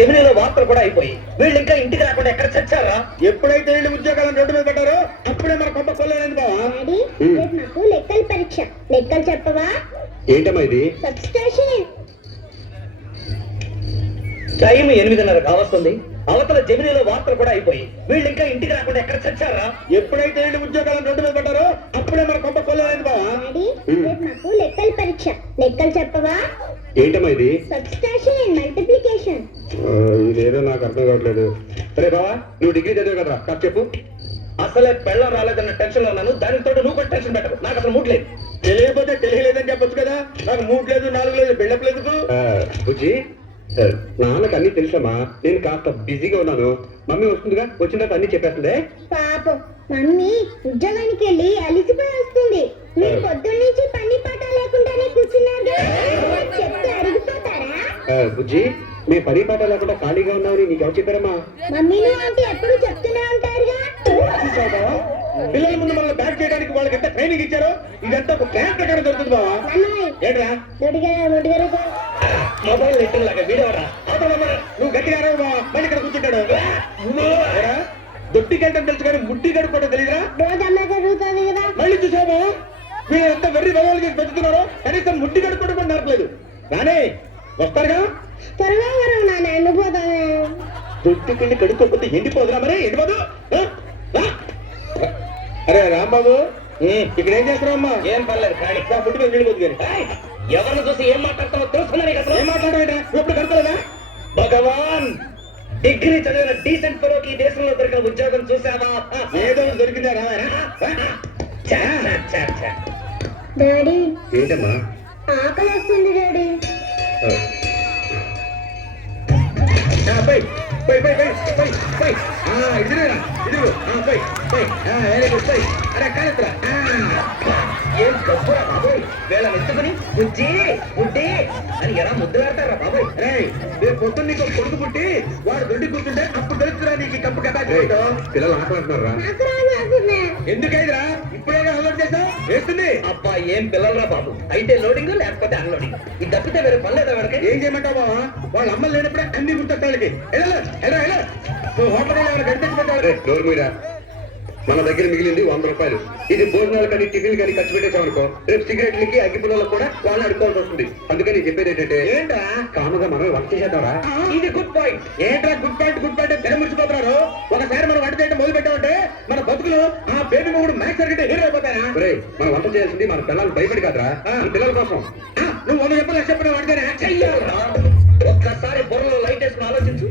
జమినీలో వార్తలు కూడా అయిపోయి వీళ్ళు ఇంకా ఇంటికి రాకుండా ఎక్కడ చచ్చారా? ఎప్పుడైతే వీళ్ళు ఉద్యోగాలను రోడ్డు మీద పెట్టారో అప్పుడే మన కొంప కొల్లలేదు బావా. డాడీ రేపు నాకు లెక్కల పరీక్ష. లెక్కలు చెప్పవా? ఏంటమ్మా ఇది? సబ్స్ట్రాక్షన్. టైం 8:30 కావస్తుంది. అవతల జమినీలో వార్తలు కూడా అయిపోయి వీళ్ళు ఇంకా ఇంటికి రాకుండా ఎక్కడ చచ్చారా? ఎప్పుడైతే వీళ్ళు ఉద్యోగాలను రోడ్డు మీద పెట్టారో అప్పుడే మన కొంప కొల్లలేదు బావా. డాడీ రేపు నాకు లెక్కల పరీక్ష. లెక్కలు చెప్పవా? ఏంటమ్మా ఇది? Subtraction and multiplication. ఇదేదో నాకు అర్థం కావట్లేదు. సరే బావా, నువ్వు డిగ్రీ చదివావు కదరా, కాదు చెప్పు. అసలే పెళ్ళం రాలేదన్న టెన్షన్ లో ఉన్నాను. దానితో నువ్వు కూడా టెన్షన్ పెట్టకు. నాకు అసలు మూడ్ లేదు. తెలియకపోతే తెలియలేదని చెప్పొచ్చు కదా. నాకు 3 లేదు 4 లేదు బిల్డప్ లేదు. బుజ్జి, నాన్నకు అన్ని తెలుసమ్మా. నేను కాస్త బిజీగా ఉన్నాను. మమ్మీ వస్తుందిగా, వచ్చిన తర్వాత అన్ని చెప్పేస్తుందే. పాపం మమ్మీ ఉద్యోగానికి వెళ్ళి అలిసిపోయి వస్తుంది. మీరు పొద్దున్న నుంచి పని పాట లేకుండానే కూర్చున్నారు. చెప్తే అడిగిపోతారా? బుజ్జి, మేము పని పాట లేకుండా ఖాళీగా ఉన్నామని నీకు ఎవరు చెప్పారమ్మా? మమ్మీని అంటే ఎప్పుడు చెప్తూనే ఉంటారుగా. పిల్లల ముందు మనల్ని బ్యాక్ చేయడానికి వాళ్ళకి ఎంత ట్రైనింగ్ ఇచ్చారో ఇదంతా ఒక ప్లాన్ ప్రకారం జరుగుతుంది బావా. ఏంట్రా మొబైల్ నెట్టింగ్ లాగా వీడియోరా. నువ్వు గట్టిగా రావు బావా, మళ్ళీ ఇక్కడ కూర్చుంటాడు. దొడ్డికెళ్ళడం తెలుసు కానీ ముడ్డి గడుపుకోవడం తెలియదురా. జరుగుతుంది కదా. మళ్ళీ చూసాము మీరు ఎంత వెర్రి బలవాళ్ళు చేసి పెట్టుతున్నారో కనీసం ముడ్డి గడుపుకోవడం కూడా నేర్పలేదు. రానే వస్తారుగా. త్వరగా వరం నాన్న, ఎండిపోతాను. దొడ్డికెళ్ళి కడుక్కోకపోతే ఎండిపోదురా. మరి ఎండిపోదు. అరే రాంబాబు, ఇక్కడ ఏం చేస్తున్నావమ్మా? ఏం పర్లేదు కానీ ఫుడ్ మీద వెళ్ళిపోతుంది కానీ. ఎవరిని చూసి ఏం మాట్లాడతావో తెలుసుకున్నా నీకు అసలు? ఏం మాట్లాడేటా? నువ్వు ఎప్పుడు కనుకోలేదా? భగవాన్, డిగ్రీ చదివిన డీసెంట్ ఫెలోకి ఈ దేశంలో దొరికిన ఉద్యోగం చూసావా? ఏదో దొరికిందా రావారా? డాడీ ఏంటమ్మా? ఆకలి వస్తుంది డాడీ. ఏం గబ్బురా బాబోయ్, వీళ్ళని ఎత్తుకుని బుజ్జి బుడ్డి అని ఎలా ముద్దులాడతారా బాబోయ్? రేపు పొద్దున్న నీకు కొడుకు పుట్టి వాడు దొడ్డి కూర్చుంటే అప్పుడు తెలుస్తురా నీకు ఈ కప్పు కథ. పిల్లలు ఆటలాడుతున్నారా? నాకు రాదు అసలు. ఎందుకైనా ఇప్పుడే అలవాటు చేసావు వేస్తుంది. అబ్బా ఏం పిల్లలరా బాబు. అయితే లోడింగ్ లేకపోతే అన్లోడింగ్. ఇది తప్పితే వేరే పని లేదా వాడికి? ఏం చేయమంటావు బావా? వాళ్ళ అమ్మలు లేనప్పుడే అన్ని గుర్తొస్తాళ్ళకి. నువ్వు హోటల్ గడిపెట్టి పెట్టాలి. మన దగ్గర మిగిలింది 100 రూపాయలు. ఇది భోజనాలు కానీ టిఫిన్ కానీ ఖర్చు పెట్టేసామనుకో రేపు సిగరెట్లకి అగ్గిపుల్లలకు కూడా వాళ్ళు అడుకోవాల్సి వస్తుంది. అందుకని చెప్పేది ఏంటంటే ఏంట్రా కామగా మనం వంట చేసేద్దారా? ఇది గుడ్ పాయింట్. ఏంట్రా గుడ్ పాయింట్ తెర ముడిచిపోతున్నారు. ఒకసారి మనం వంట చేయడం మొదలు పెట్టామంటే మన బతుకులు ఆ బేబీ మొగుడు మ్యాక్స్ సర్కిట్ హీరో అయిపోతారా? మనం వంట చేయాల్సింది మన పిల్లలు భయపడి కాదురా, ఈ పిల్లల కోసం. నువ్వు 100 చెప్పలు చెప్పిన వాడితేనే చెయ్యాలరా. ఒక్కసారి బుర్రలో లైట్ వేసుకుని ఆలోచించు.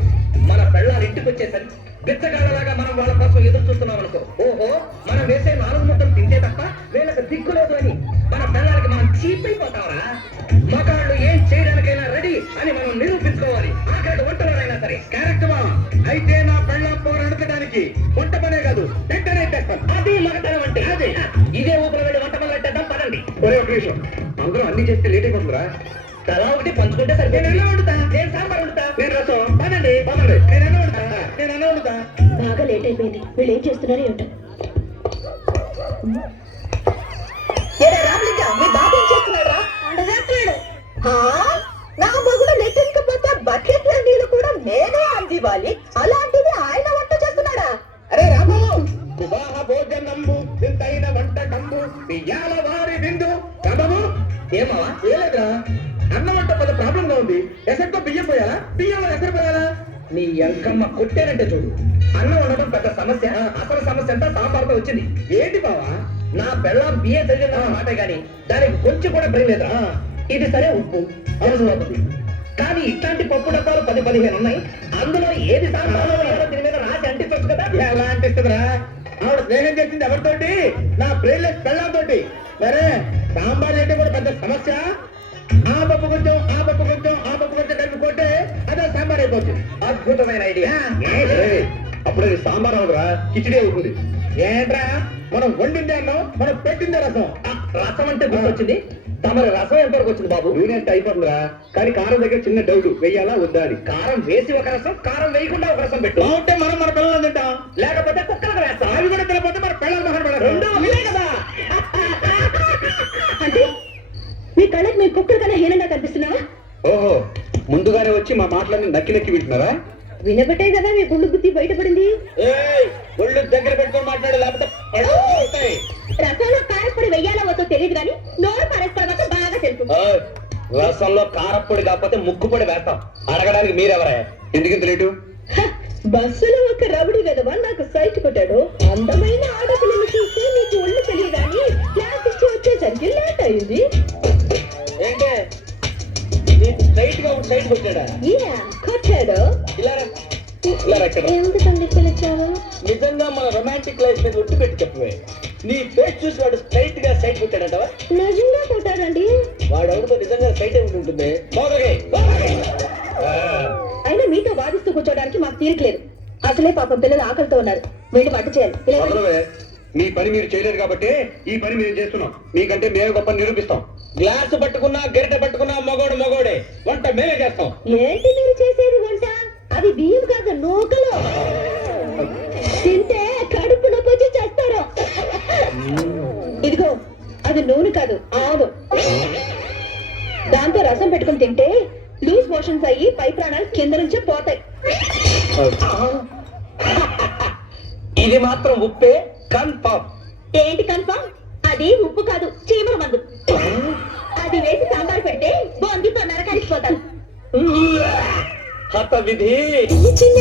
మన పెళ్ళాలు ఇంటికి వచ్చేసరికి బిచ్చగాడలాగా మనం వాళ్ళ కోసం ఎదురు చూస్తున్నాం అనుకో. ఓహో, మనం వేసే 4 ముద్దలు తింటే తప్ప వీళ్ళకి దిక్కు లేదు అని మన పెళ్ళాలకి మనం చీప్ అయిపోతావరా. మగాళ్ళు ఏం చేయడానికైనా రెడీ అని మనం నిరూపించుకోవాలి. ఆఖరి వంటలోనైనా సరే. క్యారెక్ట్ అయితే నా పెళ్ళ పోరాడటానికి వంట పనే కాదు వెంటనే తెస్తాను. అది మగతనం అంటే. అదే ఇదే ఊపిరి వెళ్ళి వంట పనులు పెట్టేద్దాం పదండి. ఒరే ఒక నిమిషం, అందరూ అన్ని చేస్తే లేట్ అయిపోతుందిరా. తలా ఒకటి పంచుకుంటే సరే. నేను ఎలా వండుతా? నేను సాంబార్ వండుతా. నేను రసం. పదండి నేను ఎలా వండుతా? బాగా లేట్ అయిపోయింది. వీళ్ళు ఏం చేస్తున్నారో ఏంటో. మీ బాబు ఏం చేస్తున్నాడా? నా మగుడు నెట్టకపోతే బకెట్ల నీళ్ళు కూడా నేనే అందివ్వాలి. అలాంటిది ఆయన వంట చేస్తున్నాడా? అరే రాంబాబు, వివాహ భోజనంబు వింతైన వంటకంబు బియ్యాల వారి విందు. రాంబాబు ఏమా ఏలేదురా, అన్నం వంట పెద్ద ప్రాబ్లం గా ఉంది. ఎసరితో బియ్యం పోయాలా, బియ్యంలో ఎసరు పోయాలా? నీ ఎంకమ్మ కొట్టేనంటే చూడు. అన్నం వండడం పెద్ద సమస్య. అసలు సమస్య అంతా సాంబార్తో వచ్చింది. ఏంటి బావా? నా బెల్లం బియ్యం చదివిన మాట గాని దానికి కొంచెం కూడా భయం లేదా? ఇది సరే ఉప్పు అవుతుంది, కానీ ఇట్లాంటి పప్పు డబ్బాలు 10-15 ఉన్నాయి. అందులో ఏది సాంబార్లో వేయాలో దీని మీద రాసి అంటించవచ్చు కదా. ఎలా అంటిస్తుందిరా? ఆవిడ స్నేహం చేసింది ఎవరితోటి? నా బ్రెయిన్లెస్ పెళ్ళంతోటి. సరే సాంబార్ అంటే కూడా పెద్ద సమస్య. ఆ పప్పు కొంచెం ఆ పప్పు కొంచెం ఆ పప్పు కొంచెం కలుపుకుంటే అదే సాంబార్ అయిపోతుంది. అద్భుతమైన ఐడియా. అప్పుడు అది సాంబార్ అవుతురా, కిచిడి అవుతుంది. ఏంట్రా మనం వండిందే అన్నాం, మనం పెట్టిందే రసం. రసం అంటే గుర్తొచ్చింది. తమరి రసం ఎంతవరకు వచ్చింది బాబు? నూనె అంటే అయిపోతుందిరా, కానీ కారం దగ్గర చిన్న డౌట్, వెయ్యాలా వద్దా అని. కారం వేసి ఒక రసం, కారం వేయకుండా ఒక రసం పెట్టు. బాగుంటే మనం మన పిల్లలు తింటాం, లేకపోతే కుక్కలకు వేస్తాం. అవి కూడా తినకపోతే మన పిల్లలు మహన్ రెండు ఒకటే కదా. అంటే మీ కళ్ళకి మీ కుక్కల కన్నా హీనంగా కనిపిస్తున్నావా? ఓహో, ముందు ముందుగానే వచ్చి మా మాటలన్నీ నక్కి నక్కి వింటున్నారా? వినబట్టే కదా మీ గుండు బుద్ధి బయటపడింది. ఒళ్ళు దగ్గర పెట్టుకొని మాట్లాడు, లేకపోతే పళ్ళు ఊడతాయి. రసంలో కారపొడి వెయ్యాలో వద్దో తెలియదు కానీ నోరు పారేసుకోవడం మాత్రం బాగా తెలుసు. ఓయ్, రసంలో కారప్పొడి కాకపోతే ముక్కుపొడి వేస్తాం. అడగడానికి మీరెవరే? ఎందుకంత లేటు? బస్సులో ఒక రౌడీ వెధవ నాకు సైట్ కొట్టాడు. అందమైన ఆడపిల్లని చూస్తే నీకు ఒళ్ళు తెలియదని క్లాస్ ఇచ్చి వచ్చేసరికి లేట్ అయింది. ఏంటే నీకు స్ట్రైట్ గా సైడ్ కొట్టాడా? కొట్టాడు. ఇలా రా. ఇలా రా ఇక్కడ. ఎందుకండి పిలిచాను? నిజంగా మన రొమాంటిక్ లైఫ్ మీద ఒట్టు పెట్టి చెప్పవే. నీ ఫేస్ చూసి వాడు స్ట్రైట్ గా సైడ్ కొట్టాడంటవా? నిజంగా కొట్టాడండి. వాడు ఎవరితో నిజంగా సైట్ ఏమి ఉంటుంది? అయినా మీతో వాదిస్తూ కూర్చోడానికి మాకు తీరట్లేదు. అసలే పాపం పిల్లలు ఆకలితో ఉన్నారు. వెళ్ళి వంట చేయాలి. పిలవండి. వదలవే. మీ పని మీరు చేయలేరు కాబట్టి ఈ పని మేము చేస్తున్నాం. మీకంటే మేము గొప్ప నిరూపిస్తాం. గ్లాసు పట్టుకున్నా గరిటె పట్టుకున్నా మగోడే. వంట మేమే చేస్తాం. ఏంటి మీరు చేసేది వంట? అది బియ్యం కాదు, నూకలు. తింటే కడుపు నొప్పి వచ్చి చేస్తారు. ఇదిగో, అది నూనె కాదు, ఆవు. దాంతో రసం పెట్టుకుని తింటే లూజ్ మోషన్స్ అయ్యి పై ప్రాణాలు కింద నుంచే పోతాయి. ఇది మాత్రం ఉప్పే కన్ఫర్మ్. ఏంటి కన్ఫర్మ్? అది ఉప్పు కాదు, చీమల మందు. అది వేసి సాంబార్ పెడితే బొందితో నరకరిసిపోతాను. హత విధి. చిన్న